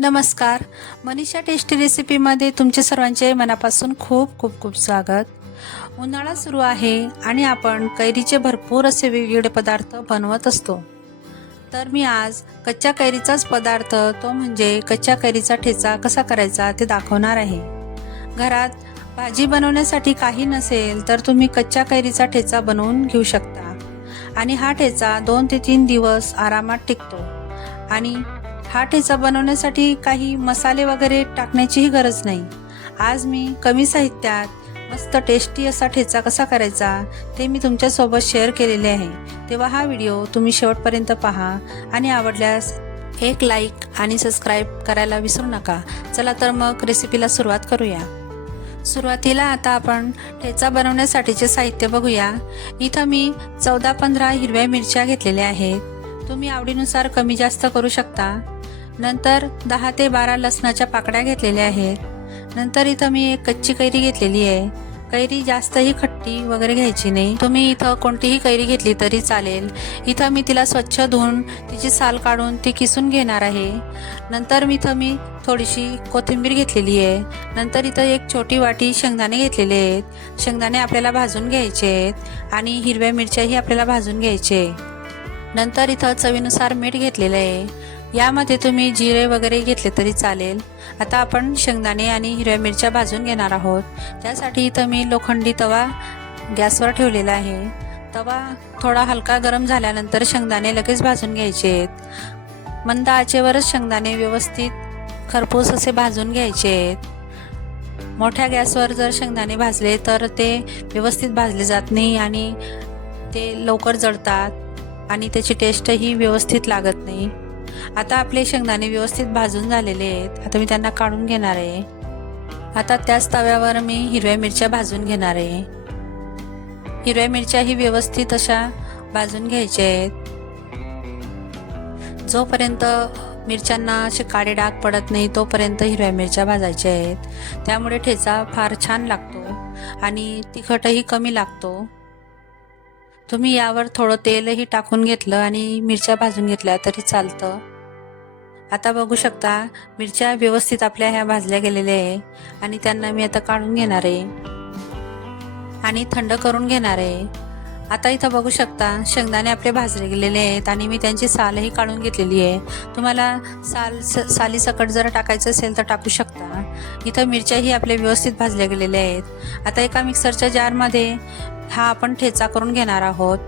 नमस्कार. मनीषा टेस्टी रेसिपीमध्ये तुमचे सर्वांचे मनापासून खूप खूप खूप स्वागत. उन्हाळा सुरू आहे आणि आपण कैरीचे भरपूर असे वेगवेगळे पदार्थ बनवत असतो. तर मी आज कच्च्या कैरीचाच पदार्थ तो म्हणजे कच्च्या कैरीचा ठेचा कसा करायचा ते दाखवणार आहे. घरात भाजी बनवण्यासाठी काही नसेल तर तुम्ही कच्च्या कैरीचा ठेचा बनवून घेऊ शकता. आणि हा ठेचा दोन ते तीन दिवस आरामात टिकतो. आणि हा ठेचा बनवण्यासाठी काही मसाले वगैरे टाकण्याचीही गरज नाही. आज मी कमी साहित्यात मस्त टेस्टी असा ठेचा कसा करायचा ते मी तुमच्यासोबत शेअर केलेले आहे. तेव्हा हा व्हिडिओ तुम्ही शेवटपर्यंत पहा आणि आवडल्यास एक लाईक आणि सबस्क्राईब करायला विसरू नका. चला तर मग रेसिपीला सुरुवात करूया. सुरुवातीला आता आपण ठेचा बनवण्यासाठीचे साहित्य बघूया. इथं मी चौदा पंधरा हिरव्या मिरच्या घेतलेल्या आहेत. तुम्ही आवडीनुसार कमी जास्त करू शकता. नंतर दहा ते बारा लसणाच्या पाकड्या घेतलेल्या आहेत. नंतर इथं मी एक कच्ची कैरी घेतलेली आहे. कैरी जास्तही खट्टी वगैरे घ्यायची नाही. तुम्ही इथं कोणतीही कैरी घेतली तरी चालेल. इथं मी तिला स्वच्छ धुवून तिची साल काढून ती किसून घेणार आहे. नंतर मी इथं मी थोडीशी कोथिंबीर घेतलेली आहे. नंतर इथं एक छोटी वाटी शेंगदाणे घेतलेले आहेत. शेंगदाणे आपल्याला भाजून घ्यायचे आहेत आणि हिरव्या मिरच्याही आपल्याला भाजून घ्यायचे नंतर इथं चवीनुसार मीठ घेतलेलं आहे. यामध्ये तुम्ही जिरे वगैरे घेतले तरी चालेल. आता आपण शेंगदाणे आणि हिरव्या मिरच्या भाजून घेणार आहोत. त्यासाठी इथं मी लोखंडी तवा गॅसवर ठेवलेला आहे. तवा थोडा हलका गरम झाल्यानंतर शेंगदाणे लगेच भाजून घ्यायचे आहेत. मंद आचेवरच शेंगदाणे व्यवस्थित खरपूस असे भाजून घ्यायचे आहेत. मोठ्या गॅसवर जर शेंगदाणे भाजले तर ते व्यवस्थित भाजले जात नाही आणि ते लवकर जळतात आणि त्याची टेस्टही व्यवस्थित लागत नाही. आता आपले शेंगदाणे व्यवस्थित भाजून झालेले आहेत. आता मी त्यांना काढून घेणार आहे. आता त्याच तव्यावर मी हिरव्या मिरच्या भाजून घेणार आहे. हिरव्या मिरच्याही व्यवस्थित अशा भाजून घ्यायच्या आहेत. जोपर्यंत मिरच्यांना असे काळे डाग पडत नाही तोपर्यंत हिरव्या मिरच्या भाजायच्या आहेत. त्यामुळे ठेचा फार छान लागतो आणि तिखटही कमी लागतो. तुम्ही यावर थोडं तेलही टाकून घेतलं आणि मिरच्या भाजून घेतल्या तरी चालतं. आता बघू शकता मिरच्या व्यवस्थित आपल्या ह्या भाजल्या गेलेल्या आहे आणि त्यांना मी आता काढून घेणार आहे. आणि थंड करून घेणार आहे. आता इथं बघू शकता शेंगदाणे आपले भाजले गेलेले आहेत आणि मी त्यांची सालही काढून घेतलेली आहे. तुम्हाला साल स साली सकट जर टाकायचं असेल तर टाकू शकता. इथं मिरच्याही आपल्या व्यवस्थित भाजल्या गेलेल्या आहेत. आता एका मिक्सरच्या जारमध्ये हा आपण ठेचा करून घेणार आहोत.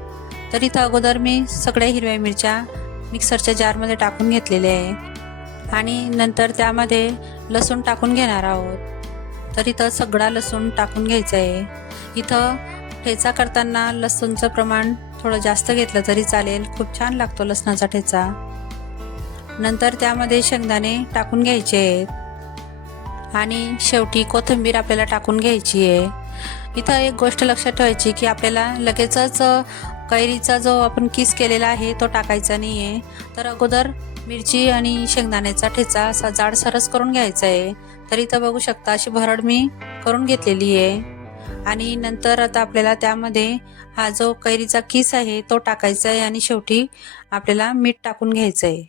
तर इथं अगोदर मी सगळ्या हिरव्या मिरच्या मिक्सरच्या जारमध्ये टाकून घेतलेल्या आहे. आणि नंतर त्यामध्ये लसूण टाकून घेणार आहोत. तर इथं सगळा लसूण टाकून घ्यायचा आहे. इथं ठेचा करताना लसूणचं प्रमाण थोडं जास्त घेतलं तरी चालेल. खूप छान लागतो लसणाचा ठेचा. नंतर त्यामध्ये शेंगदाणे टाकून घ्यायचे. आहेत आणि शेवटी कोथिंबीर आपल्याला टाकून घ्यायची आहे. इथं एक गोष्ट लक्षात ठेवायची की आपल्याला लगेचच कैरीचा जो आपण किस केलेला आहे तो टाकायचा नाही आहे तर अगोदर मिरची आणि शेंगदाण्याचा ठेचा असा जाडसरच करून घ्यायचा आहे. तर इथं बघू शकता अशी भरड मी करून घेतलेली आहे. आणि नंतर आता आपल्याला त्यामध्ये हा जो कैरीचा किस आहे तो टाकायचा आहे आणि शेवटी आपल्याला मीठ टाकून घ्यायचं आहे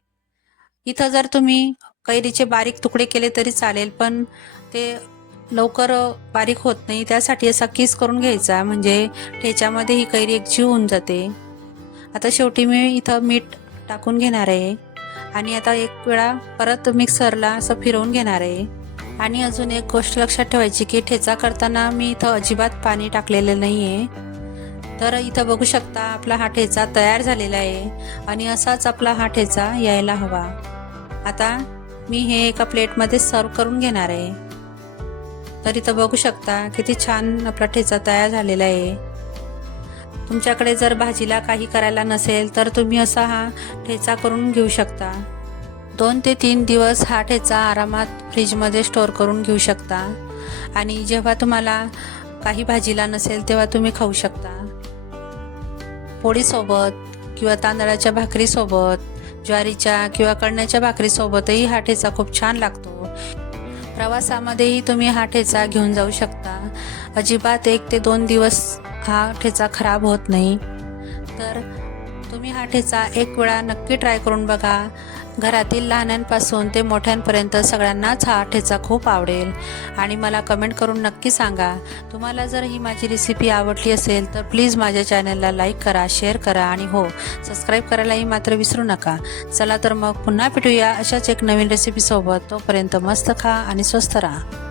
इथं जर तुम्ही कैरीचे बारीक तुकडे केले तरी चालेल पण ते लवकर बारीक होत नाही त्यासाठी असा किस करून घ्यायचा. म्हणजे ठेच्यामध्ये ही कैरी एक जीव होऊन जाते. आता शेवटी मी इथं मीठ टाकून घेणार आहे. आणि आता एक वेळा परत मिक्सरला असं फिरवून घेणार आहे. आणि अजून एक गोष्ट लक्षात ठेवायची की ठेचा करताना मी इथं अजिबात पाणी टाकलेलं नाही आहे तर इथं बघू शकता आपला हा ठेचा तयार झालेला आहे आणि असाच आपला हा ठेचा यायला हवा. आता मी हे एका प्लेटमध्ये सर्व करून घेणार आहे. तर इथं बघू शकता किती छान आपला ठेचा तयार झालेला आहे. तुमच्याकडे जर भाजीला काही करायला नसेल तर तुम्ही असा हा ठेचा करून घेऊ शकता. दोन ते तीन दिवस हा ठेचा आरामात फ्रीजमध्ये स्टोअर करून घेऊ शकता. आणि जेव्हा तुम्हाला काही भाजीला नसेल तेव्हा तुम्ही खाऊ शकता. पोळीसोबत किंवा तांदळाच्या भाकरीसोबत ज्वारीच्या किंवा कळण्याच्या भाकरीसोबतही हा ठेचा खूप छान लागतो. प्रवासामध्येही तुम्ही हा ठेचा घेऊन जाऊ शकता. अजिबात एक ते दोन दिवस हा ठेचा खराब होत नाही. तर तुम्ही हा ठेचा एक वेळा नक्की ट्राय करून बघा. घरातील लहानांपासून ते मोठ्यांपर्यंत सगळ्यांनाच हा ठेचा खूप आवडेल. आणि मला कमेंट करून नक्की सांगा. तुम्हाला जर ही माझी रेसिपी आवडली असेल तर प्लीज माझ्या चॅनलला लाईक करा शेअर करा आणि हो सबस्क्राईब करायलाही मात्र विसरू नका. चला तर मग पुन्हा भेटूया अशाच एक नवीन रेसिपीसोबत तोपर्यंत मस्त खा आणि स्वस्त राहा.